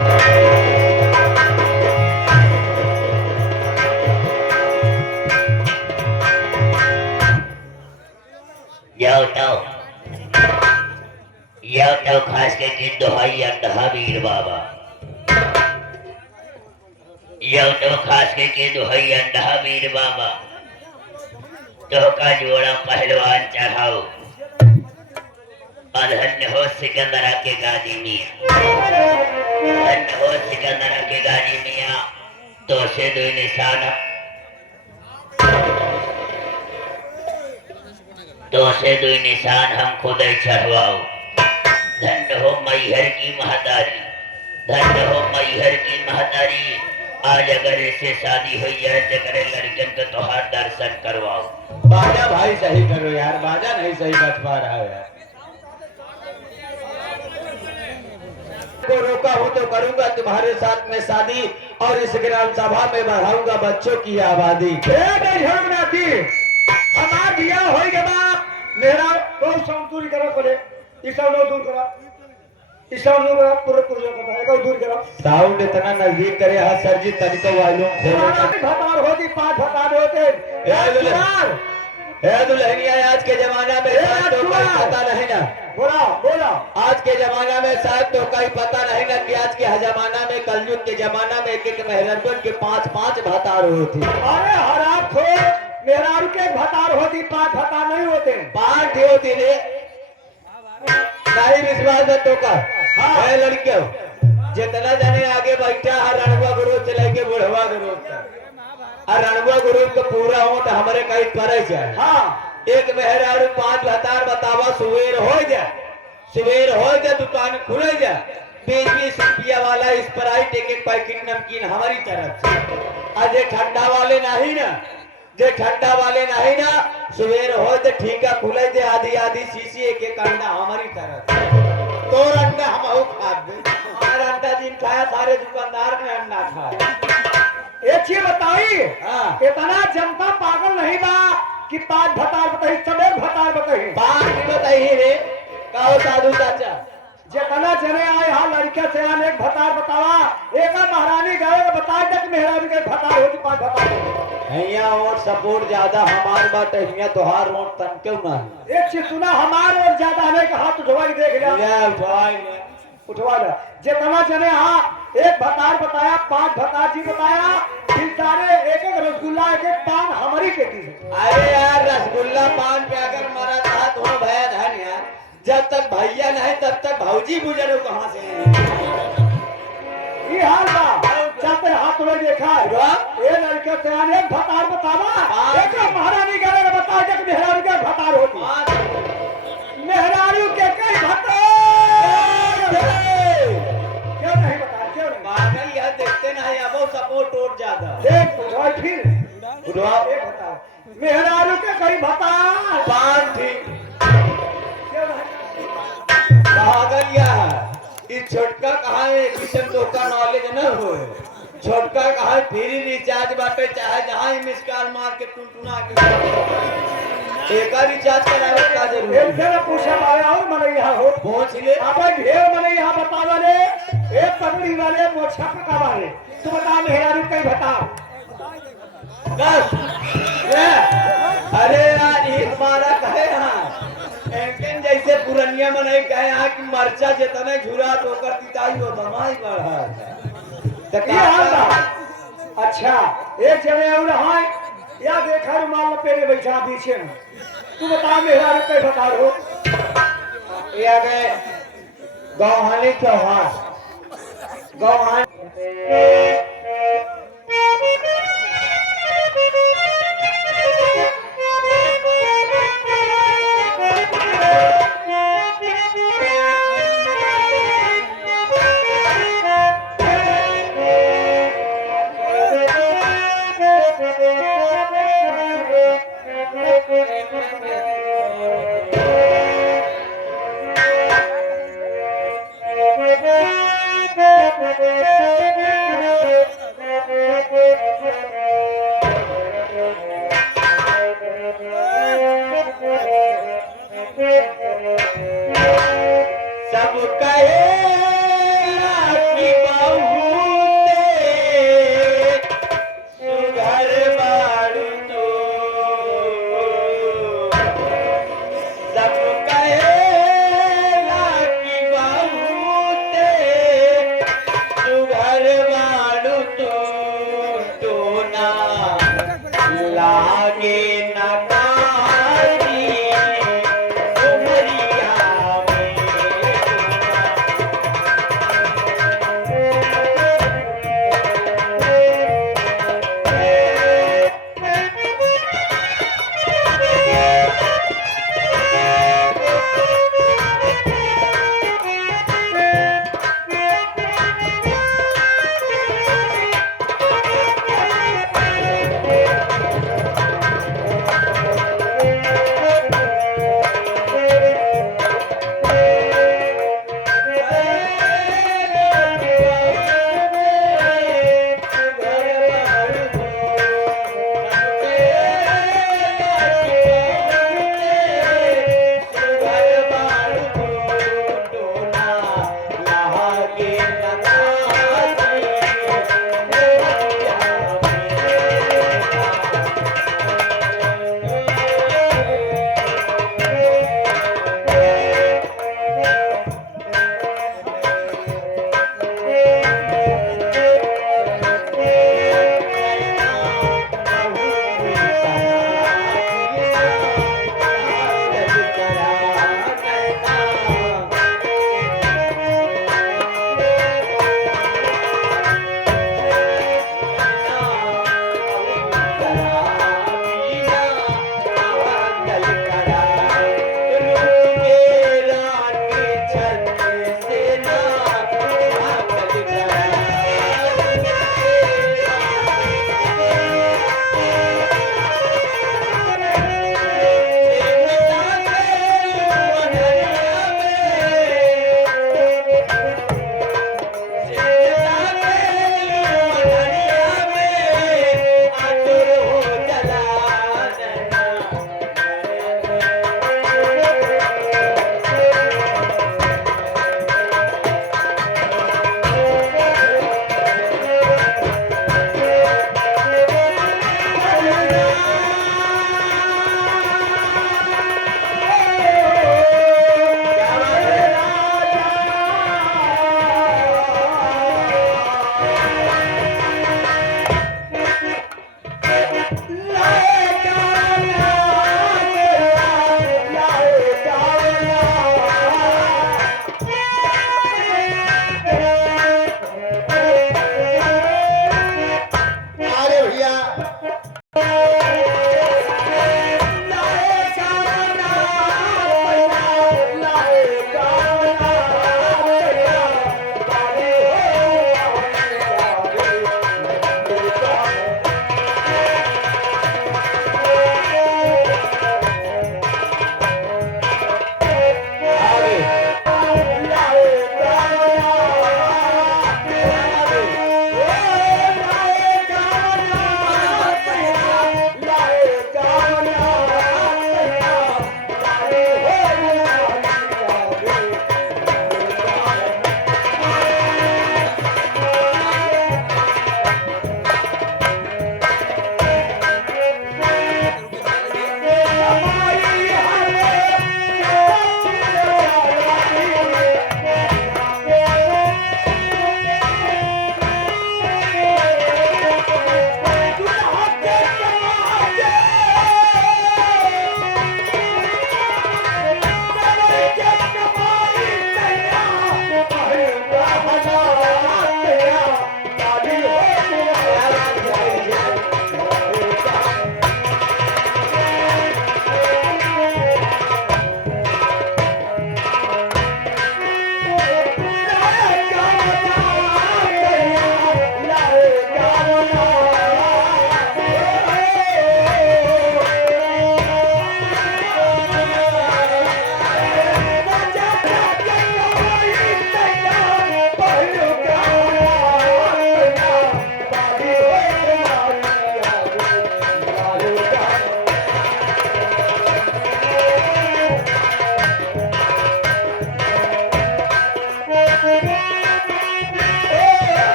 यव खास के जिन दोहाई अंधा वीर बाबा यव खास के दोहाई अंधा वीर बाबा तो का जोड़ा पहलवान चढ़ाओ धन्य हो सिकंदरा के गाजी मियाँ धन्य हो सिकंदरा के गाजी मियाँ तो से दो निशाना तो से दो निशान हम खुद ही चढ़वाओ धन्य हो मैहर की महतारी धन्य हो मैहर की महतारी आज अगर ऐसे शादी हुई है तो करे लड़कन का तोहार दर्शन करवाओ। बाजा भाई सही करो यार, बाजा नहीं सही बच पा रहा है यार। को रोका हूँ तो करूंगा तुम्हारे साथ में शादी और इस ग्राम सभा में बढ़ाऊंगा बच्चों की आबादी। हमार दिया होई के बा मेरा बहुत संतुल करा पड़े इस सब लोग दूर करा इस सब लोग पूरे पूरे करा है दूर करा साउंड इतना नजदीक करे हां सर जी तनिको वालों भतार होती पांच भतार होते ए दुल्हनिया आज के जमाना में शायद तो कोई पता नहीं ना बोला बोला आज के जमाना में शायद तो कोई पता नहीं ना कि आज के जमाना में कलयुग के जमाना में एक एक महिलाओं के पांच पांच भतार होती। अरे हराम खोर मेहरारू के भतार होती पांच भतार नहीं होते पांच होती ने नहीं विश्वास है तो का हाँ लड़कियों जितना जाने आगे बैठा है रणवा गुरु से लेके बुढ़वा गुरु रणवा गुरु का पूरा ओट हमारे कहीं करे जाए। हाँ एक मेहरारू पांच भतार बतावा सुवेर हो जाए दुकान खुले जाए 20-20 रुपया वाला स्प्राइट एक एक पैकेट नमकीन हमारी तरफ से आज ठंडा वाले नहीं ना जे ठंडा वाले नहीं ना सुवेर हो तो ठीक है खुले दे आधी आधी शीशी एक एक अंडा हमारी तरफ तो अंडा हम खा दे हमारा अंडा जिन खाया सारे दुकानदार ने अंडा खाया। एक चीज बताई हाँ इतना जनता पागल नहीं बा कि पांच भतार बताई सब एक भतार बताई पांच बताई रे कहो साधु चाचा जितना जने आए हाँ लड़के से आने एक भतार बतावा एक महारानी गए बता दे मेहरानी के भतार होती पांच भतार यहाँ और सपोर्ट ज्यादा हमार बात है यहाँ तोहार रोड तन क्यों ना एक चीज सुना हमार और ज्यादा हमें का हाथ उठवा के देख लिया उठवा ला जितना जने हाँ एक भतार बताया पांच भतार जी बताया फिर सारे एक एक रसगुल्ला एक एक पान हमारी खेती है। अरे यार रसगुल्ला पान पे अगर मरा था तो भैया धन यार जब तक भैया नहीं तब तक भौजी गुजरो कहाँ से ये हाल बा चलते हाथ में देखा ये लड़के से आने एक भतार बतावा एक महारानी करे बता दे मेहरारू के भतार होती मेहरारू के कई भतार क्यों नहीं बता क्यों नहीं पागल यार देखते नहीं अब सपोर्ट टूट जाता देख उठवा फिर उठवा एक बताओ मेहरारू के कई भतार पान ठीक क्यों नहीं पागल यार इस छोटका कहाँ है किशन तो का नॉलेज न हो छोटका कहाँ फ्री रिचार्ज बाटे चाहे जहाँ ही मिस कॉल मार के टुनटुना के एक रिचार्ज करावे का जरूर एक जरा पूछा आया और मनैया हो पहुंच ले अबे ढेर मनैया बतावा ले एक पगड़ी वाले मोछा पका वाले तू बता मेहरारू कई बता बस अरे यार ये हमारा कहे यहाँ एंकन जैसे पुरनिया में नहीं कहे यहाँ की मरचा जितने झुरा तो करती ताई हो दमाई बढ़ा अच्छा एक जगह और हाँ या देखा रुमाल लपेटे बैठा पीछे में तू बता मेहरारू कई बता हो ये गए गौहानी त्योहार गौहानी सब कहे कि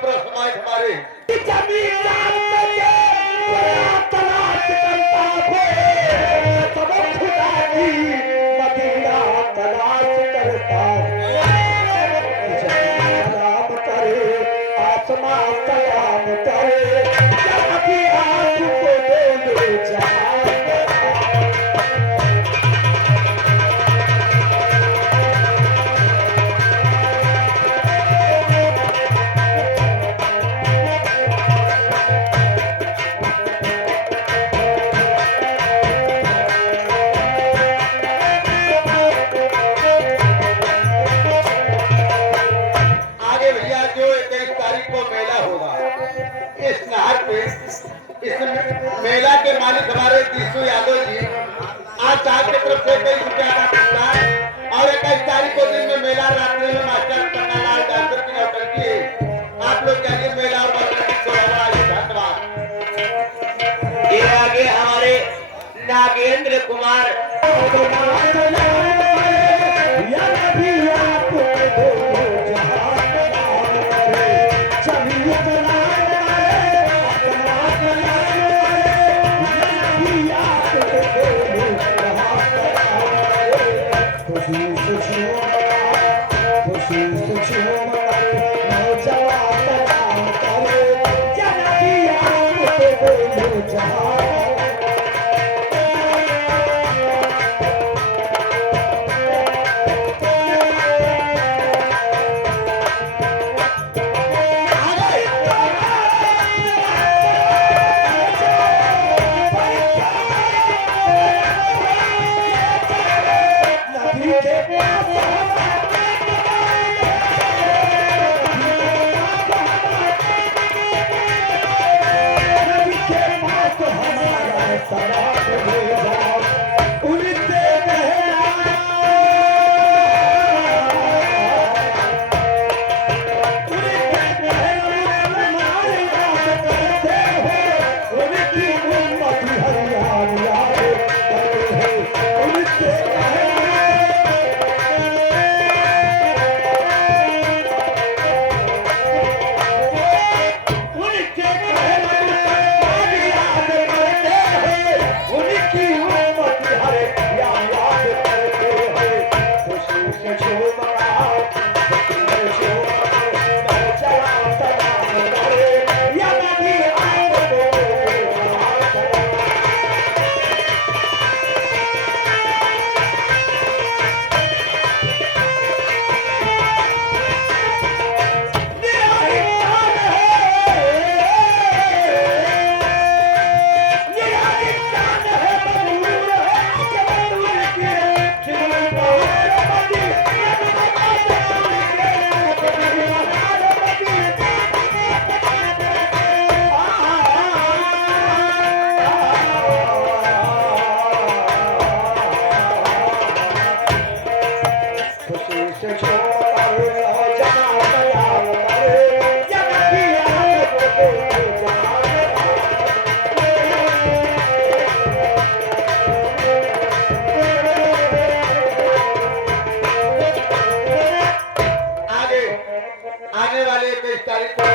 प्रसमाय हमारे जमींदार के बड़ा तलाश करता है सब खुदा की मदीना तलाश करता सलाम करे आसमां सलाम करे जब भी आपको बोले जाए मेला के मालिक हमारे तीसू यादव जी आज साहब की तरफ से कई रुपया का पुरस्कार और 21 तारीख को दिन में मेला रात्रि में मास्टर कन्नालाल डांसर की नौटंकी है। आप लोग जाइए मेला और धन्यवाद। ये आगे हमारे नागेंद्र कुमार आने वाले 21 तारीख को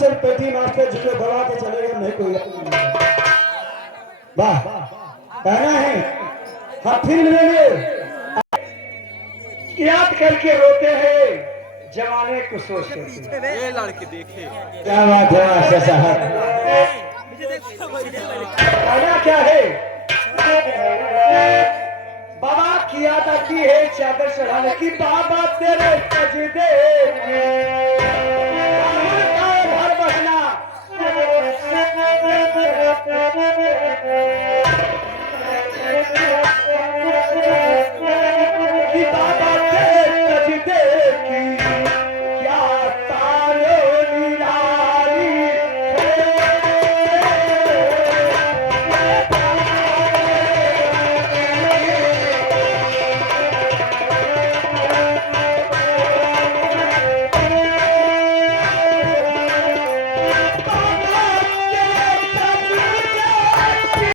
चल पेटी मास्टर जी को दबा के चलेगा नहीं कोई वाह कहना है हम फिर मिलेंगे याद करके रोते हैं जमाने को सोचते थे। ये लड़के देखे क्या बात है मास्टर साहब। कहना क्या है बाबा की आदत की है चादर चढ़ाने की, बाबा तेरे सजदे